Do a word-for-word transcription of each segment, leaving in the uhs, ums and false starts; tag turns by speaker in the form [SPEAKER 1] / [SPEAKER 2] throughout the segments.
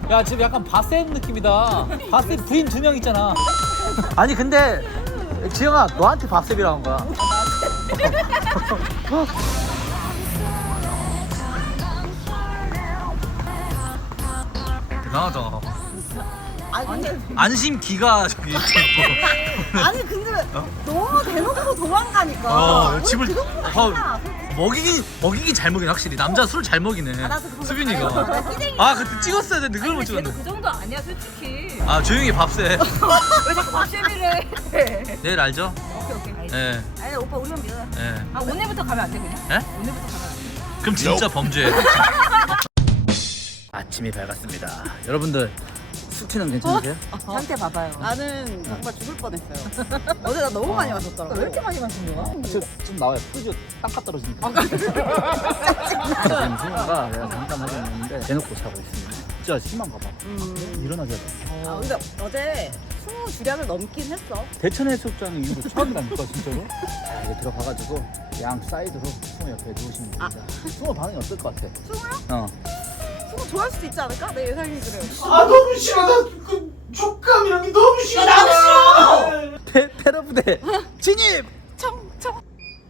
[SPEAKER 1] 야 지금 약간 바센 느낌이다. 바센 부인 두 명 있잖아. 아니 근데 지영아 너한테 밥셉이라고 한 거야. 대단하다.
[SPEAKER 2] 아니 근데
[SPEAKER 1] 안심 기가 저기 있고.
[SPEAKER 2] 아니 근데 너무 대놓고 도망가니까.
[SPEAKER 1] 어
[SPEAKER 2] 우리
[SPEAKER 1] 집을
[SPEAKER 2] 그 정도 아니야.
[SPEAKER 1] 어, 먹이긴 먹이긴 잘 먹이네 확실히. 남자 술 잘 먹이네.
[SPEAKER 2] 아, 나도 그거
[SPEAKER 1] 수빈이가.
[SPEAKER 2] 알고 있어.
[SPEAKER 1] 아 그때 찍었어야 되는데 그걸 못 찍었네.
[SPEAKER 3] 그 정도 아니야 솔직히.
[SPEAKER 1] 아 조용히 밥세.
[SPEAKER 3] 왜 자꾸 밥쉐비를 해?
[SPEAKER 1] 내일 알죠?
[SPEAKER 3] 오케이 오케이. 알겠어.
[SPEAKER 1] 예.
[SPEAKER 2] 아니 오빠 우리만 믿어요.
[SPEAKER 1] 예.
[SPEAKER 3] 아 오늘부터 가면 안 돼 그냥?
[SPEAKER 1] 예?
[SPEAKER 3] 오늘부터 가면 안 돼.
[SPEAKER 1] 그럼 진짜 범죄. 아침이 밝았습니다. 여러분들 숙취는 괜찮으세요?
[SPEAKER 2] 상태 봐봐요. 나는 정말 죽을 뻔했어요. 어제 나 너무 많이 마셨더라고. 왜 이렇게 많이 마신 거야?
[SPEAKER 1] 지금, 지금 나와요. 푸주 땅값 떨어지니까. 지금 승우가 내가 잠깐 하고 있는데 대놓고 자고 있습니다. 진짜 심한 가봐.
[SPEAKER 2] 음.
[SPEAKER 1] 일어나자.
[SPEAKER 2] 아, 근데 어제 스무 주량을 넘긴 했어.
[SPEAKER 1] 대천 해수욕장 이후로 처음이라니까 진짜로. 자 이제 들어가가지고 양 사이드로 승우 옆에 누우시면 됩니다. 승우 반응이 어떨 것 같아?
[SPEAKER 2] 승우요?
[SPEAKER 1] 어.
[SPEAKER 2] 승우 좋아할 수도 있지 않을까? 내 예상이 그래요.
[SPEAKER 4] 아 너무 싫어. 나그 촉감이란 게 너무 싫어. 나도 싫어.
[SPEAKER 1] 페 페러부대 진입.
[SPEAKER 2] 청, 청.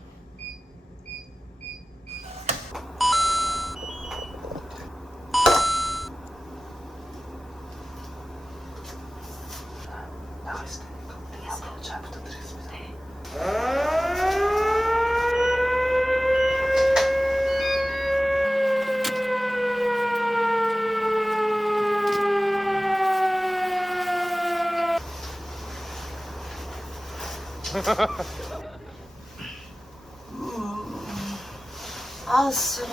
[SPEAKER 1] 나가 있을 테니까 앞으로 잘 부탁드리겠습니다.
[SPEAKER 2] 아, 싫어.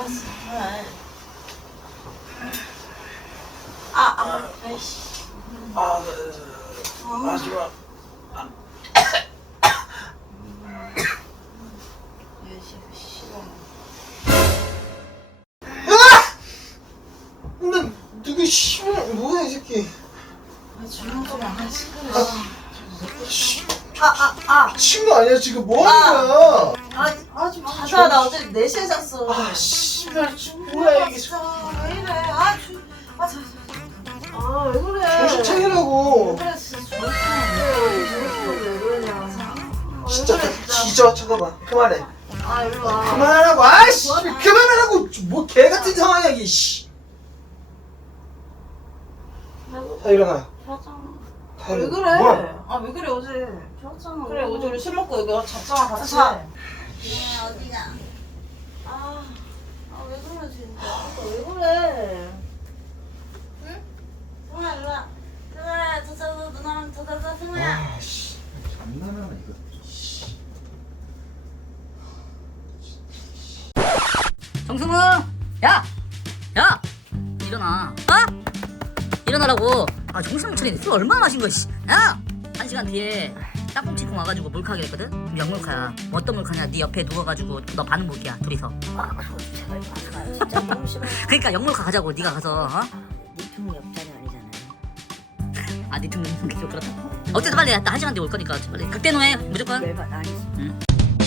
[SPEAKER 2] 아, 아, 아이씨.
[SPEAKER 4] 아, 마지막. 나 누구 씨발 뭐야 이 새끼.
[SPEAKER 2] 아, 조용 좀 안 시끄러.
[SPEAKER 4] 아, 아, 아. 미친 거 아니야 지금 뭐 하는 거야?
[SPEAKER 2] 아, 아, 좀 자자. 나 어제 네 시에 잤어.
[SPEAKER 4] 아, 씨발 뭐야 이게.
[SPEAKER 2] 진짜 왜 이래? 아, 주, 아, 자, 자. 아, 왜 그래?
[SPEAKER 4] 정신 차리라고.
[SPEAKER 2] 그래, 진짜 정신 차려. 왜 그러냐.
[SPEAKER 4] 진짜 뒤져. 잠깐만 그만해.
[SPEAKER 2] 아, 일로 와.
[SPEAKER 4] 그만하라고. 아이씨 그만하라고. 뭐 개 같은 상황이야 이게. 씨. 다 일어나. 다
[SPEAKER 2] 왜
[SPEAKER 4] 일어나.
[SPEAKER 2] 그래?
[SPEAKER 4] 뭐야?
[SPEAKER 2] 아, 왜 그래, 어제. 좋았잖아.
[SPEAKER 3] 그래 어제 우리 술 먹고 여기 잤잖아 같이.
[SPEAKER 2] 자. 야, 어디가? 아, 아, 왜 그래, 진짜. 왜 그래? 응? 승아, 일로 와. 승아, 저, 저, 저, 누나랑 저, 저, 저, 승우야.
[SPEAKER 4] 아씨 장난하나 이거. 씨.
[SPEAKER 5] 정승우! 야! 야! 일어나. 어? 일어나라고. 아 정신 못 차리네. 술 얼마나 마신 거야 씨. 야! 한 시간 뒤에 땅콩치콩 와가지고 몰카하기로 했거든? 그럼 영몰카야. 뭐 어떤 몰카냐. 네 옆에 누워가지고 너 반응 볼게야 둘이서.
[SPEAKER 2] 아, 그럼 제발 봐. 진짜 너무 싫어.
[SPEAKER 5] 그러니까 영몰카 가자고. 네가 가서 어?
[SPEAKER 2] 니퉁 옆자리 아니잖아요.
[SPEAKER 5] 아 니퉁 먹는 게 좀 그렇다. 어쨌든 빨리 나 한 시간 뒤에 올 거니까 빨리 극대노해 무조건.
[SPEAKER 2] 매번 아니지.
[SPEAKER 5] 응.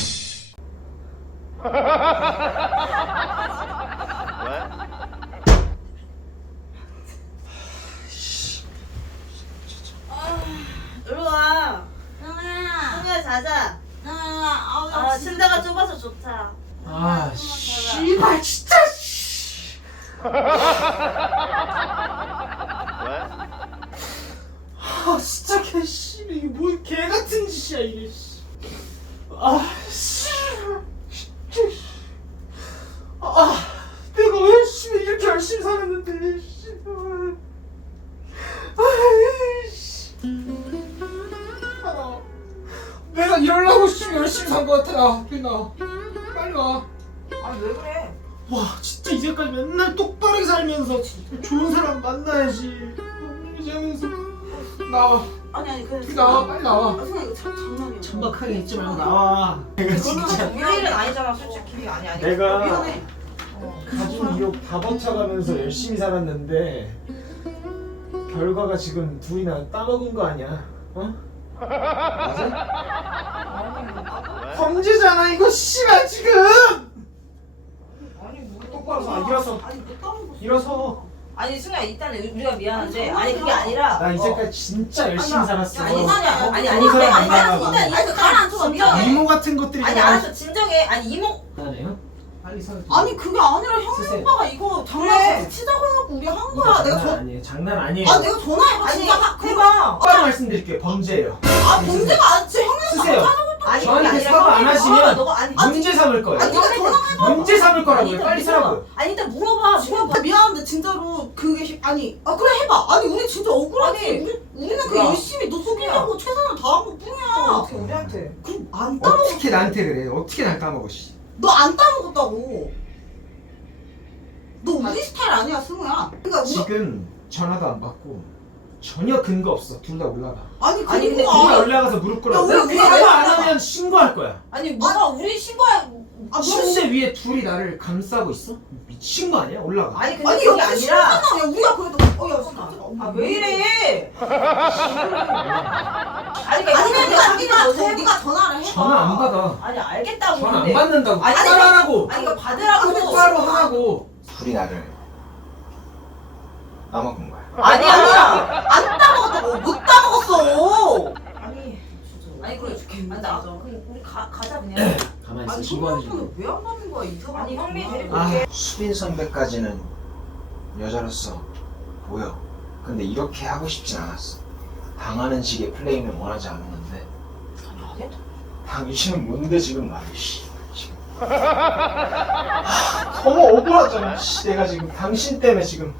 [SPEAKER 2] 일로 와. 승우야. 승우야, 자자. 승우야, 아우, 아, 침대가 좁아서 좋다.
[SPEAKER 4] 아 씨발 진짜. 씨. 아 진짜 개 씨. 이게 뭔 개 같은 짓이야 이게. 씨. 아 씨. 진짜. 씨. 아 내가 왜 씨, 이렇게 열심히 살았는데. 씨발. 아이씨. 아, 내가 이러려고 씨, 열심히 산 거 같아. 나 빨리 나. 빨리 와.
[SPEAKER 2] 아니, 왜 그래?
[SPEAKER 4] 와 진짜 이제까지 맨날 똑바르게 살면서 진짜 좋은 사람 만나야지. 이제 하면서 나와.
[SPEAKER 2] 아니, 아니, 그래.
[SPEAKER 4] 나와 빨리 나와.
[SPEAKER 2] 아, 승우야, 이거 참 장난이야.
[SPEAKER 4] 천박하게 했지 말고 나와. 내가 진짜
[SPEAKER 3] 우리 일은 아니잖아 솔직히 길이 아니 아니.
[SPEAKER 4] 내가
[SPEAKER 3] 미안해.
[SPEAKER 4] 가족 이욕 다 버텨가면서 열심히 살았는데 결과가 지금 둘이나 따먹은 거 아니야? 어? 맞아? 범죄잖아 이거 씨발 지금.
[SPEAKER 3] 아니 뭐
[SPEAKER 4] 똑바로 서 일어서
[SPEAKER 3] 아니 못 따는 거.
[SPEAKER 4] 일어서.
[SPEAKER 3] 아니 승우야 일단 우리가 미안한데 아니 그게 아니라
[SPEAKER 4] 나 이제까지 진짜 열심히 살았어.
[SPEAKER 3] 아니 아니야 아니 아니
[SPEAKER 4] 좋은
[SPEAKER 3] 그래
[SPEAKER 4] 사람
[SPEAKER 3] 아니
[SPEAKER 4] 만나봐.
[SPEAKER 3] 일단 일단 가라앉혀 진정해
[SPEAKER 4] 이모 같은 것들이
[SPEAKER 3] 아니
[SPEAKER 4] 그냥
[SPEAKER 3] 알았어 진정해 아니 이모
[SPEAKER 4] 하네요. 빨리 사.
[SPEAKER 2] 아니 그게 아니라 형님
[SPEAKER 4] 쓰세요.
[SPEAKER 2] 오빠가 이거 장난같이 치자고 해갖고 우리 한 거야. 내가
[SPEAKER 4] 장난
[SPEAKER 2] 전
[SPEAKER 4] 아니에요. 장난 아니에요.
[SPEAKER 2] 아 내가 전화해봐
[SPEAKER 3] 아니
[SPEAKER 2] 진짜 하-
[SPEAKER 3] 해봐
[SPEAKER 4] 똑바로 말씀드릴게요. 범죄예요.
[SPEAKER 2] 아 문제가 안 제 형님
[SPEAKER 4] 쓰세요.
[SPEAKER 3] 아니 그게
[SPEAKER 4] 저한테
[SPEAKER 3] 아니라
[SPEAKER 4] 사과 안
[SPEAKER 3] 형님,
[SPEAKER 4] 하시면
[SPEAKER 3] 너가 아니
[SPEAKER 4] 문제 삼을 거예요.
[SPEAKER 2] 아니 네가 전화해봐.
[SPEAKER 4] 문제 삼을
[SPEAKER 3] 아니,
[SPEAKER 4] 거라고요.
[SPEAKER 3] 일단
[SPEAKER 4] 빨리
[SPEAKER 3] 물어봐.
[SPEAKER 4] 사라고요.
[SPEAKER 3] 아니 일단 물어봐 물어봐
[SPEAKER 2] 미안한데 진짜로 그게 시- 아니 아 그래 해봐. 아니 우리 진짜 억울하지.
[SPEAKER 3] 아니,
[SPEAKER 2] 우리 우리는 그
[SPEAKER 3] 야.
[SPEAKER 2] 열심히 너 속이려고 최선을 다한 것 뿐이야.
[SPEAKER 3] 어떻게 우리한테
[SPEAKER 2] 그럼 안 따먹
[SPEAKER 4] 어떻게 나한테 그래? 어떻게 날 까먹어? 씨.
[SPEAKER 2] 너안 따먹었다고. 너 우리 스타일 아니야 승우야. 그러니까 우리,
[SPEAKER 4] 지금 전화도 안 받고 전혀 근거 없어. 둘 다 올라가.
[SPEAKER 2] 아니
[SPEAKER 3] 아니, 근데
[SPEAKER 2] 그거
[SPEAKER 4] 둘 다
[SPEAKER 2] 아,
[SPEAKER 4] 올라가서 무릎 꿇어.
[SPEAKER 2] 야, 왜 그게
[SPEAKER 4] 사과 안
[SPEAKER 2] 아니야?
[SPEAKER 4] 하면 신고할 거야.
[SPEAKER 3] 아니 뭐가 우리 신고야
[SPEAKER 2] 아,
[SPEAKER 4] 침대 위에 둘이 나를 감싸고 있어? 미친 거 아니야? 올라가.
[SPEAKER 3] 아니 근데
[SPEAKER 2] 아니
[SPEAKER 3] 그게
[SPEAKER 2] 여기
[SPEAKER 3] 아니라
[SPEAKER 2] 아니라 야 우리가 그래도 어야 진짜
[SPEAKER 3] 아 왜 이래 아니 그러니까
[SPEAKER 2] 아니
[SPEAKER 3] 형님한테
[SPEAKER 2] 네가
[SPEAKER 3] 자기가
[SPEAKER 2] 네가
[SPEAKER 3] 먼저
[SPEAKER 2] 저
[SPEAKER 3] 해봐.
[SPEAKER 2] 네가 전화를 해봐.
[SPEAKER 4] 전화 안 받아.
[SPEAKER 3] 아니 알겠다고
[SPEAKER 4] 전화 안
[SPEAKER 3] 근데.
[SPEAKER 4] 받는다고.
[SPEAKER 3] 아니,
[SPEAKER 4] 똑바로 하라고.
[SPEAKER 3] 아니 이거 받으라고
[SPEAKER 4] 똑바로 하라고. 둘이 나를 까먹은 거야.
[SPEAKER 3] 아니 아니야
[SPEAKER 2] 안 따먹었다고 못 따먹었어.
[SPEAKER 3] 아니 아니 그래 아니 나 그럼 우리 가, 가자 그냥
[SPEAKER 4] 가만히 있어.
[SPEAKER 2] 아니
[SPEAKER 4] 신고하는 중.
[SPEAKER 2] 형님은 왜안 받는 거야 이 사람.
[SPEAKER 3] 아니 형님 데리고
[SPEAKER 4] 아,
[SPEAKER 3] 올게
[SPEAKER 6] 수빈 선배까지는 여자로서 보여. 근데 이렇게 하고 싶진 않았어. 당하는 식의 플레이는 원하지 않았는데 당신은 뭔데 지금 말이 씨. 지금. 하, 너무 억울하잖아. 씨, 내가 지금 당신 때문에 지금.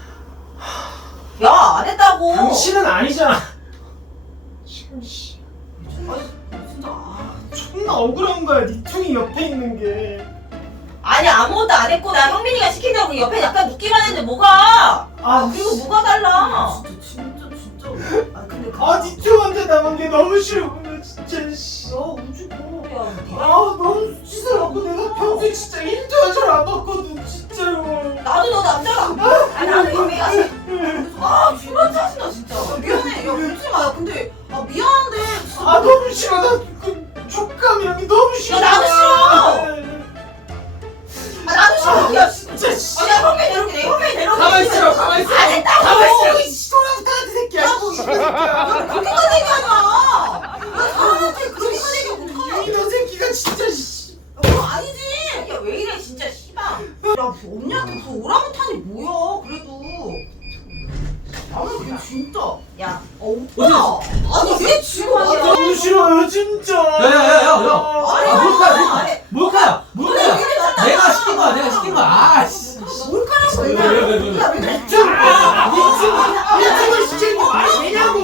[SPEAKER 3] 야 안 했다고
[SPEAKER 4] 당신은 아니잖아. 지금 씨.
[SPEAKER 2] 진짜 아,
[SPEAKER 4] 존나 억울한 거야. 니 퉁이 옆에 있는 게.
[SPEAKER 3] 아니 아무것도 안 했고 나 형민이가 시킨다고 옆에 약간 묻기만 했는데 뭐가
[SPEAKER 4] 아,
[SPEAKER 3] 그리고 뭐가 달라
[SPEAKER 2] 진짜 진짜 진짜. 아 근데 그
[SPEAKER 4] 아, 니 퉁한테 당한 게 너무 싫어. 나 진짜 씨.
[SPEAKER 2] 야 우주고.
[SPEAKER 3] 야
[SPEAKER 4] 아,
[SPEAKER 3] 네가
[SPEAKER 4] 너무 수치스럽고 내가 평소에 진짜 일도 잘 안 봤거든. 진짜로.
[SPEAKER 3] 나도 너 남자가 아니 나도 형민이가 아 죽어 짜증나 진짜
[SPEAKER 2] 야, 미안해. 야 울지 마. 야 근데 아 미안한데. 진짜
[SPEAKER 4] 아, 너무 싫어. 나그 촉감이란 게 너무 싫어.
[SPEAKER 3] 야, 나도 싫어. 아 나도 싫어 야
[SPEAKER 4] 진짜 씨.
[SPEAKER 3] 아니 형민 데려올게 내 형민 데려올게
[SPEAKER 4] 가만히 있어. 가만히 있어.
[SPEAKER 3] 안 했다고
[SPEAKER 4] 가만히 있어. 이 시도라도 같은 새끼야. 씨.
[SPEAKER 2] 그렇게까지 얘기하지 마. 야 사람한테 그렇게까지 얘기하면 어떡해.
[SPEAKER 4] 이런 새끼가 진짜 씨.
[SPEAKER 2] 야, 그거 아니지.
[SPEAKER 3] 야 왜 이래 진짜 씨발
[SPEAKER 2] 야 언니한테 그 오랑우탄이 뭐야 그래도. 나는 그냥 진짜.
[SPEAKER 3] 야
[SPEAKER 2] 어 오빠. 아니 왜 지금
[SPEAKER 3] 아니,
[SPEAKER 2] 아니
[SPEAKER 4] 너무 싫어요, 진짜.
[SPEAKER 7] 야야야야야!
[SPEAKER 2] 아니,
[SPEAKER 7] 아 몰카야
[SPEAKER 2] 아니,
[SPEAKER 7] 몰카야 몰카야 몰카야! 내가 시킨 거야 내가 시킨 거야. 아씨.
[SPEAKER 2] 뭘까라고
[SPEAKER 7] 왜,
[SPEAKER 2] 얘기해.
[SPEAKER 7] 왜, 왜, 왜, 왜.
[SPEAKER 2] 야, 왜 그래?
[SPEAKER 4] 미팅을 시키는 거 아니냐고.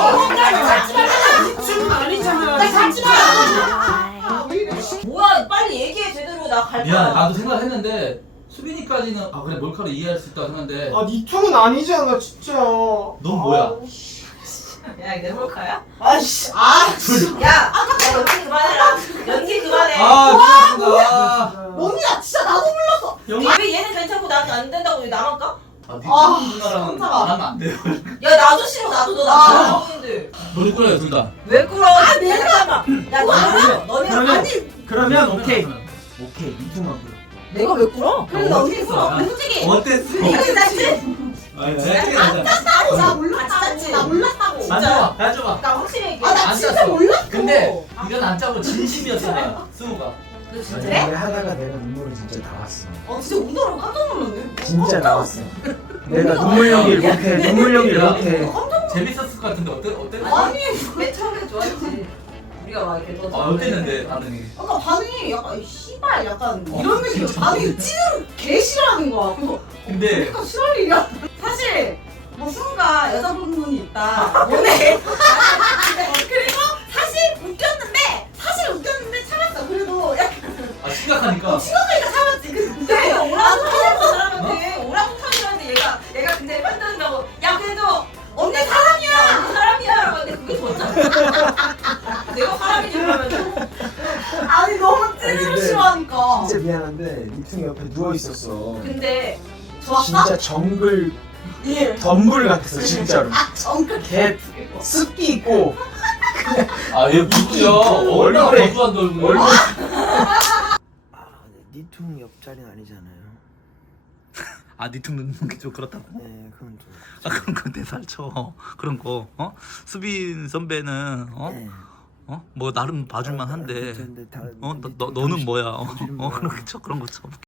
[SPEAKER 4] 미팅은 아니잖아.
[SPEAKER 2] 가지 마.
[SPEAKER 3] 뭐야 빨리 얘기해 제대로 나 갈 거야
[SPEAKER 7] 미안 나도 생각했는데 수빈이까지는 아 그래 몰카로 이해할 수 있다고 생각했는데
[SPEAKER 4] 아, 니 퉁은 아니잖아, 진짜.
[SPEAKER 7] 넌 뭐야?
[SPEAKER 3] 야 이거 내 몰카야?
[SPEAKER 2] 아씨. 아.
[SPEAKER 3] 야! 야 연기 그만해라 연기 그만해
[SPEAKER 7] 아 미안하다.
[SPEAKER 2] 언니 나 진짜 나도 몰랐어.
[SPEAKER 7] 영희.
[SPEAKER 3] 왜 얘는 괜찮고 나는 안 된다고 왜 나만 까?
[SPEAKER 7] 아
[SPEAKER 2] 아,
[SPEAKER 7] 니네 누나랑
[SPEAKER 2] 진짜.
[SPEAKER 7] 안 하면 안 돼요.
[SPEAKER 3] 야 나도 싫어 나도 너
[SPEAKER 2] 아.
[SPEAKER 3] 남자 형인데
[SPEAKER 7] 노래 꿀어요 둘 다.
[SPEAKER 3] 왜 꿀어? 아 내가 야 너는 너네가
[SPEAKER 4] 그러면-
[SPEAKER 3] 아니
[SPEAKER 4] 그러면 오케이. 오케이, 니퉁만 불러.
[SPEAKER 3] 내가 왜 꿀어?
[SPEAKER 2] 그래 나 언니
[SPEAKER 7] 어땠어?
[SPEAKER 2] 꿀어. 솔직히.
[SPEAKER 7] 어땠어?
[SPEAKER 3] 이거 짰지?
[SPEAKER 7] 아니 내가
[SPEAKER 2] 안 짰다고 나
[SPEAKER 3] 아,
[SPEAKER 2] 몰랐다고.
[SPEAKER 3] 짰지?
[SPEAKER 2] 나 몰랐다고.
[SPEAKER 7] 안 좋아 안 좋아.
[SPEAKER 3] 나 확실히 얘기해
[SPEAKER 2] 아 나
[SPEAKER 7] 안
[SPEAKER 2] 진짜
[SPEAKER 7] 짰어.
[SPEAKER 2] 몰랐어.
[SPEAKER 7] 근데 이건 안 짜고 진심이었잖아 스무가.
[SPEAKER 3] 너 진짜
[SPEAKER 6] 근데 하다가 내가 눈물이 진짜 나왔어.
[SPEAKER 2] 아 진짜 오늘은 깜짝 놀랐네.
[SPEAKER 6] 진짜 나왔어. 내가 눈물 연기를 못해. 눈물 연기를 못해.
[SPEAKER 7] 재밌었을 것 같은데 어때 어때?
[SPEAKER 2] 아니
[SPEAKER 3] 맨 처음에 좋아했지 우리가 막 이렇게 너
[SPEAKER 7] 아 어땠는데 반응이?
[SPEAKER 2] 아까 반응이 약간 씨발 약간 이런 느낌. 반응이 찌는 개 싫어하는 거야. 그래서
[SPEAKER 7] 근데
[SPEAKER 2] 그러니까 싫어할 일이야. 사실 뭐 승우가 여자분이 있다. 오늘 그리고 사실 웃겼는데 사실 웃겼는데 참았어. 그래도 약간
[SPEAKER 7] 아 심각하니까.
[SPEAKER 2] 심각하니까 참았지. 근데
[SPEAKER 3] 근데
[SPEAKER 2] 아,
[SPEAKER 3] 오랑우탄이라는 사람한테 오랑우탄이라는데 얘가 얘가 근데 판단한다고 야 그래도
[SPEAKER 2] 언니 사람이야.
[SPEAKER 3] 언니 사람이야 라고 하는데 그게 좋았잖아 내가 사람이지 그러면
[SPEAKER 2] 아니 너무 찌르는
[SPEAKER 6] 근데
[SPEAKER 2] 싫어하니까.
[SPEAKER 6] 진짜 미안한데 니퉁 옆에 누워 있었어.
[SPEAKER 3] 근데
[SPEAKER 2] 좋았어?
[SPEAKER 6] 진짜 정글
[SPEAKER 2] 예.
[SPEAKER 6] 덤불 같았어, 진짜로.
[SPEAKER 2] 아 정글.
[SPEAKER 6] 개 습기 있고.
[SPEAKER 7] 아얘 무구야. 얼마나
[SPEAKER 6] 얼굴에-
[SPEAKER 7] 건조한 얼굴.
[SPEAKER 6] 아, 근데 니퉁 옆자리는 아니잖아요.
[SPEAKER 7] 아, 니퉁 넣는 게 좀 그렇다고?
[SPEAKER 8] 네, 그건 좀.
[SPEAKER 7] 아, 그런 거 내 살 쳐. 그런 거, 어? 수빈 선배는, 어?
[SPEAKER 8] 네.
[SPEAKER 7] 어? 뭐, 나름 봐줄만 한데,
[SPEAKER 8] 근데 다-
[SPEAKER 7] 어? 너,
[SPEAKER 8] 니퉁
[SPEAKER 7] 너, 너는
[SPEAKER 8] 당신-
[SPEAKER 7] 뭐야? 어,
[SPEAKER 8] 당신은
[SPEAKER 7] 어,
[SPEAKER 8] 뭐야?
[SPEAKER 7] 그런 거 쳐, 그런 거 쳐.